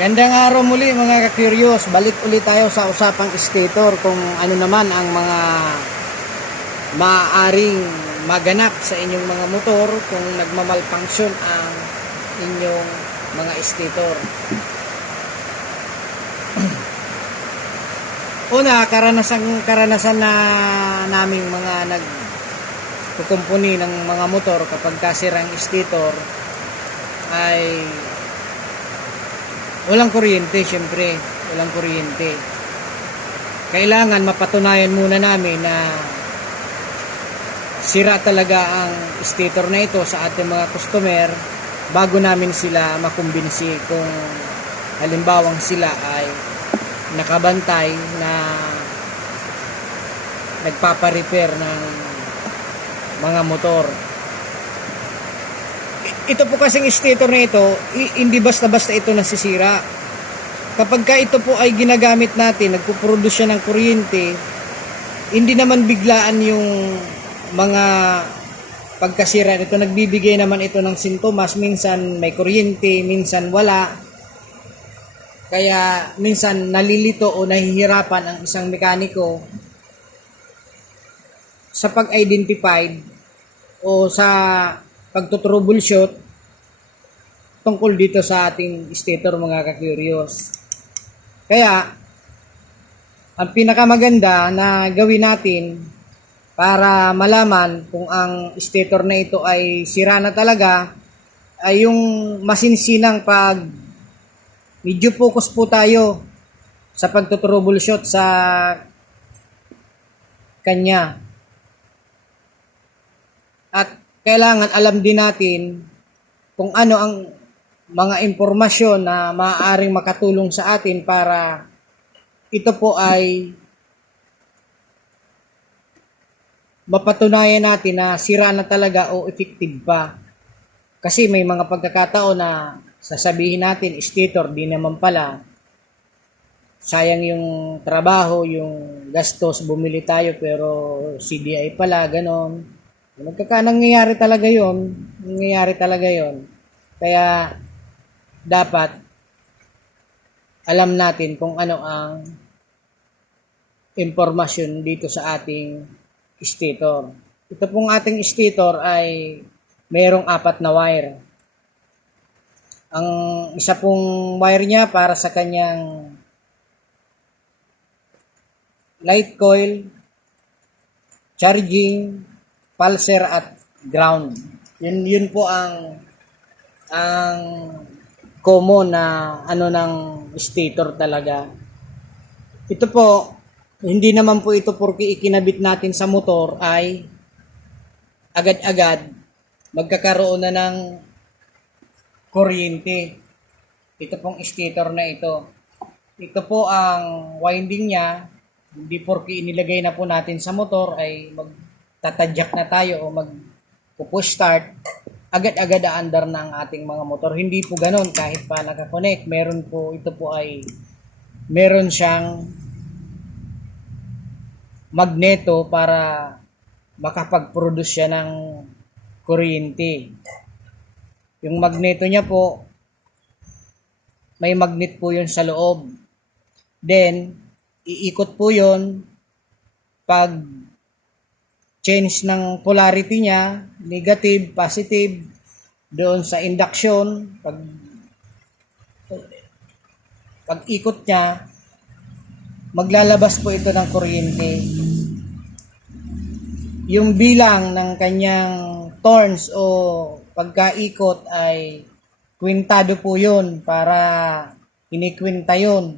Gandang araw muli mga ka-curious. Balik ulit tayo sa usapang stator kung ano naman ang mga maaaring maganap sa inyong mga motor kung nagmamalfunction ang inyong mga stator. Una, karanasan na naming mga nagkukumpuni ng mga motor kapag kasirang stator ay walang kuryente, syempre. Walang kuryente. Kailangan mapatunayan muna namin na sira talaga ang stator na ito sa ating mga customer bago namin sila makumbinsi kung halimbawang sila ay nakabantay na nagpapa-repair ng mga motor. Ito po kasing stator na ito, hindi basta-basta ito nasisira. Kapag ka ito po ay ginagamit natin, nagpuproduce siya ng kuryente, hindi naman biglaan yung mga pagkasira nito. Nagbibigay naman ito ng sintomas. Minsan may kuryente, minsan wala. Kaya minsan nalilito o nahihirapan ang isang mekaniko sa pag-identify o sa pagtutroubleshoot tungkol dito sa ating stator mga ka-curious. Kaya ang pinakamaganda na gawin natin para malaman kung ang stator na ito ay sira na talaga ay yung masinsinang pag medyo focus po tayo sa pagtutroubleshoot sa kanya. At kailangan alam din natin kung ano ang mga impormasyon na maaaring makatulong sa atin para ito po ay mapatunayan natin na sira na talaga o effective pa. Kasi may mga pagkakataon na sasabihin natin, stator, di naman pala. Sayang yung trabaho, yung gastos, bumili tayo pero CDI pala, ganon. Nangyayari talaga yon. Nangyayari talaga yon. Kaya dapat alam natin kung ano ang impormasyon dito sa ating stator. Ito pong ating stator ay mayroong 4 na wire. Ang isa pong wire niya para sa kanyang light coil, charging, pulser at ground. Yun po ang common na ano ng stator talaga. Ito po, hindi naman po ito porque ikinabit natin sa motor ay agad-agad magkakaroon na ng kuryente. Ito pong stator na ito. Ito po ang winding niya. Hindi porque inilagay na po natin sa motor ay tatadyak na tayo o mag-push start, agad-agad aandar ng ating mga motor. Hindi po ganoon kahit pa nakakonect. Meron po, ito po ay meron siyang magneto para makapag-produce siya ng kuryente. Yung magneto niya po, may magnet po yun sa loob. Then, iikot po yun pag change ng polarity niya, negative, positive, doon sa induction, pag ikot niya, maglalabas po ito ng kuryente. Yung bilang ng kanyang turns o pagkaikot ay kwintado po yun para inikwinta yun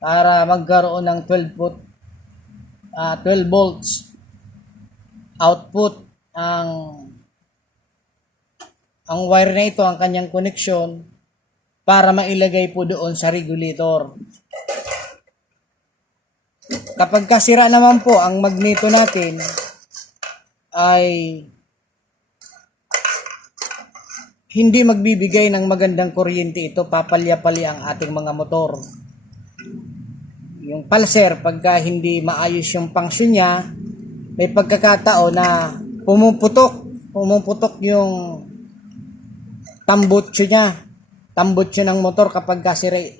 para magkaroon ng 12 volts output ang wire na ito, ang kanyang connection para mailagay po doon sa regulator. Kapag kasira naman po ang magneto natin ay hindi magbibigay ng magandang kuryente ito, papalya-palya ang ating mga motor. Yung pulser, pagka hindi maayos yung function niya, may pagkakataon na pumuputok yung tambutso niya. tambot yun ng motor kapag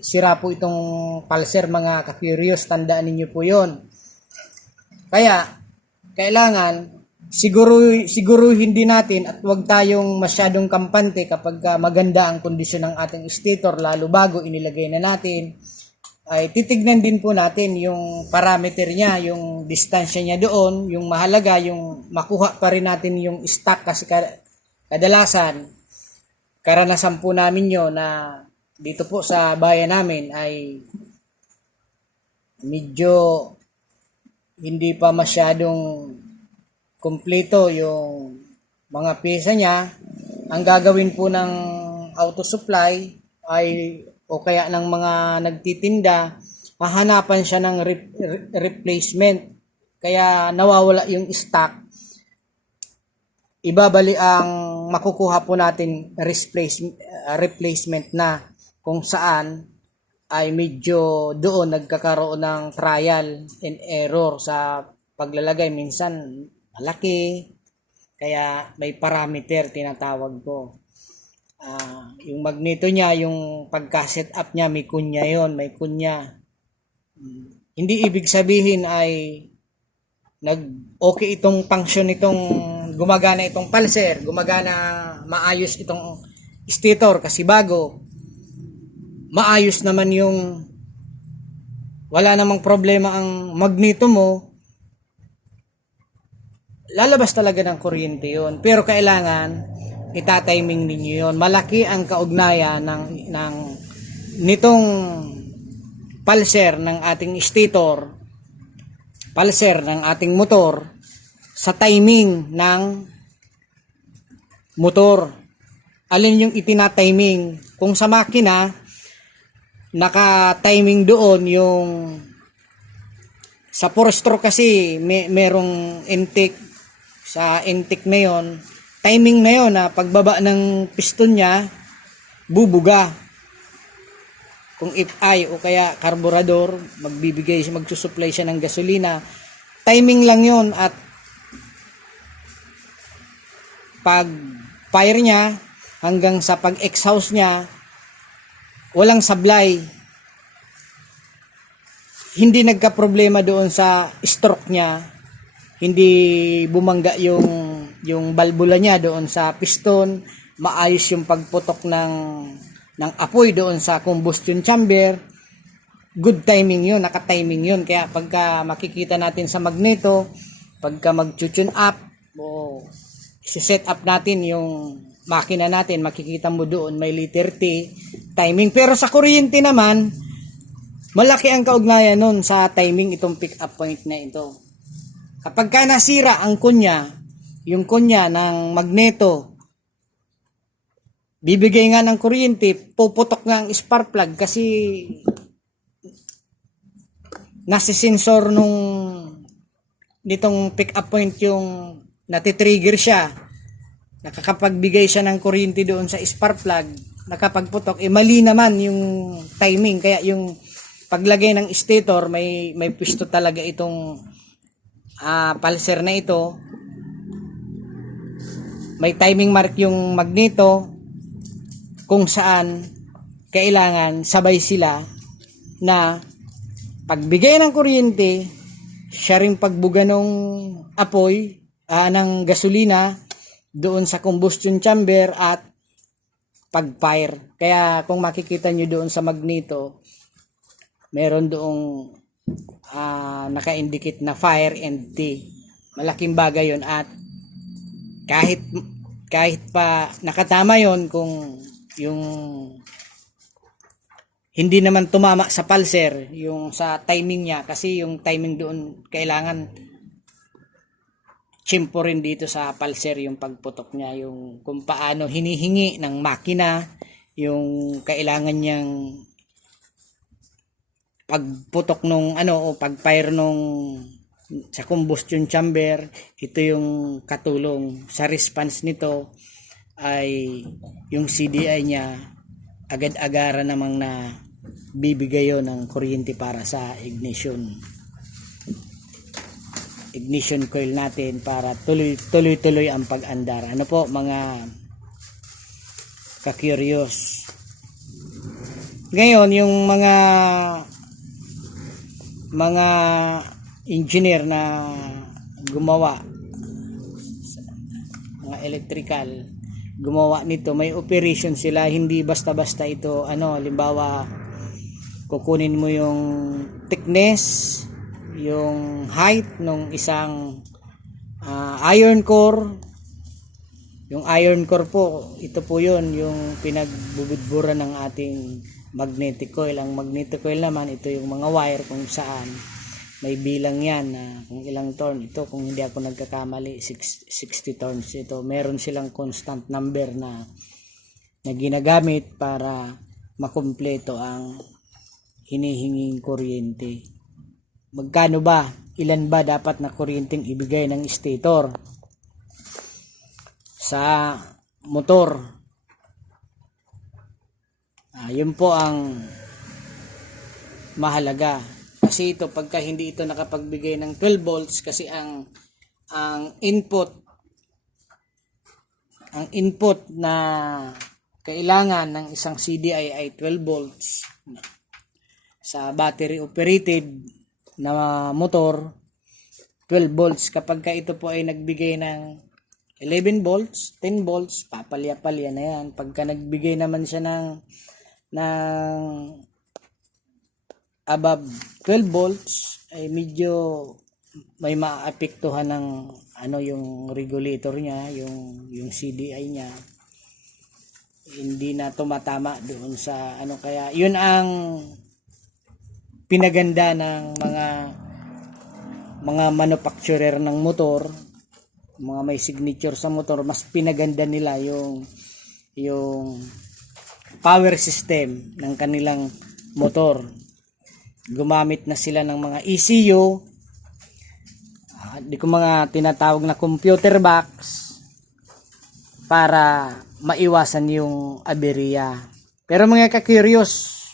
sira po itong pulser, mga ka-curious, tandaan ninyo po yun. Kaya, kailangan, siguruhin din natin at huwag tayong masyadong kampante kapag maganda ang kondisyon ng ating stator, lalo bago inilagay na natin, ay titignan din po natin yung parameter niya, yung distansya niya doon, yung mahalaga, yung makuha pa rin natin yung stock kasi kadalasan, karanasan po namin yun na dito po sa bayan namin ay medyo hindi pa masyadong kumpleto yung mga pyesa niya. Ang gagawin po ng auto supply ay o kaya ng mga nagtitinda, hahanapan siya ng replacement. Kaya nawawala yung stock. Ibabali ang makukuha po natin replacement na kung saan ay medyo doon nagkakaroon ng trial and error sa paglalagay. Minsan malaki, kaya may parameter tinatawag ko. Yung magneto niya, yung pagka-set up niya, may kunya yon, may kunya. Hindi ibig sabihin ay okay itong function itong gumagana itong pulser, gumagana maayos itong stator kasi bago. Maayos naman yung wala namang problema ang magneto mo. Lalabas talaga ng kuryente yon, pero kailangan itatiming ninyo yon. Malaki ang kaugnayan nitong pulser ng ating stator, pulser ng ating motor sa timing ng motor. Alin yung itinatiming? Kung sa makina, naka-timing doon yung sa 4-stroke kasi merong intake. Sa intake na yon, timing na yon na pagbaba ng piston niya, bubuga. Kung FI o kaya karburador, magsusupply siya ng gasolina. Timing lang yon at pag fire niya hanggang sa pag-exhaust niya, walang sablay. Hindi nagka-problema doon sa stroke niya. Hindi bumangga yung balbula niya doon sa piston, maayos yung pagputok ng apoy doon sa combustion chamber. Good timing yun, naka-timing yun. Kaya pagka makikita natin sa magneto, pagka mag-tune up o isi-set up natin yung makina natin, makikita mo doon may letter T, timing. Pero sa kuryente naman, malaki ang kaugnayan nun sa timing itong pick up point na ito. Kapag ka nasira ang kunya, yung kunya ng magneto, bibigay nga ng kuryente, puputok nga ang spark plug kasi nasa sensor nitong pick up point yung natitrigger siya. Nakakapagbigay siya ng kuryente doon sa spark plug, nakapagputok, mali naman yung timing. Kaya yung paglagay ng stator, may pwesto talaga itong pulser na ito. May timing mark yung magneto kung saan kailangan sabay sila na pagbigay ng kuryente, siya rin pagbuga ng apoy ng gasolina doon sa combustion chamber at pag-fire. Kaya kung makikita nyo doon sa magneto, meron doong naka-indicate na fire and T. Malaking bagay yon at kahit pa nakatama yon kung yung hindi naman tumama sa pulser, yung sa timing niya, kasi yung timing doon kailangan tsimpo rin dito sa pulser yung pagputok niya, yung kung paano hinihingi ng makina, yung kailangan niyang pagputok nung o pag-fire nung sa combustion chamber. Ito yung katulong sa response nito ay yung CDI niya agad-agara namang na bibigay yon ng kuryente para sa ignition coil natin para tuloy-tuloy ang pag-andar. Ano po mga ka-curious, Ngayon, yung mga engineer na gumawa, mga electrical, gumawa nito, may operation sila, hindi basta-basta ito, halimbawa, kukunin mo yung thickness, yung height ng isang iron core. Yung iron core po, ito po yun, yung pinagbubudburan ng ating magnetic coil. Ang magnetic coil naman, ito yung mga wire kung saan may bilang yan na kung ilang turn. Ito, kung hindi ako nagkakamali, 60 turns. Ito, meron silang constant number na ginagamit para makumpleto ang hinihinging kuryente. Magkano ba? Ilan ba dapat na kuryenteng ibigay ng stator sa motor? Yun po ang mahalaga. Kasi ito, pagka hindi ito nakapagbigay ng 12 volts, kasi ang input na kailangan ng isang CDI ay 12 volts. Sa battery operated na motor, 12 volts. Kapag ka ito po ay nagbigay ng 11 volts, 10 volts, papalya-palya na yan. Pagka nagbigay naman siya ng above 12 volts, ay medyo may maapektuhan ng yung regulator niya, yung CDI niya. Hindi na tumatama doon sa kaya yun ang pinaganda ng mga manufacturer ng motor, mga may signature sa motor, mas pinaganda nila yung power system ng kanilang motor. Gumamit na sila ng mga ECU, di ko mga tinatawag na computer box, para maiwasan yung aberya. Pero mga ka-curious,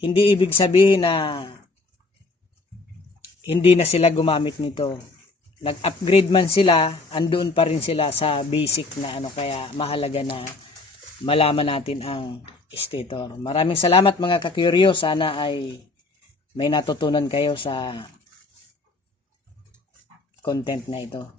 hindi ibig sabihin na hindi na sila gumamit nito. Nag-upgrade man sila, andoon pa rin sila sa basic na kaya mahalaga na malaman natin ang stator. Maraming salamat mga ka-curious. Sana ay may natutunan kayo sa content na ito.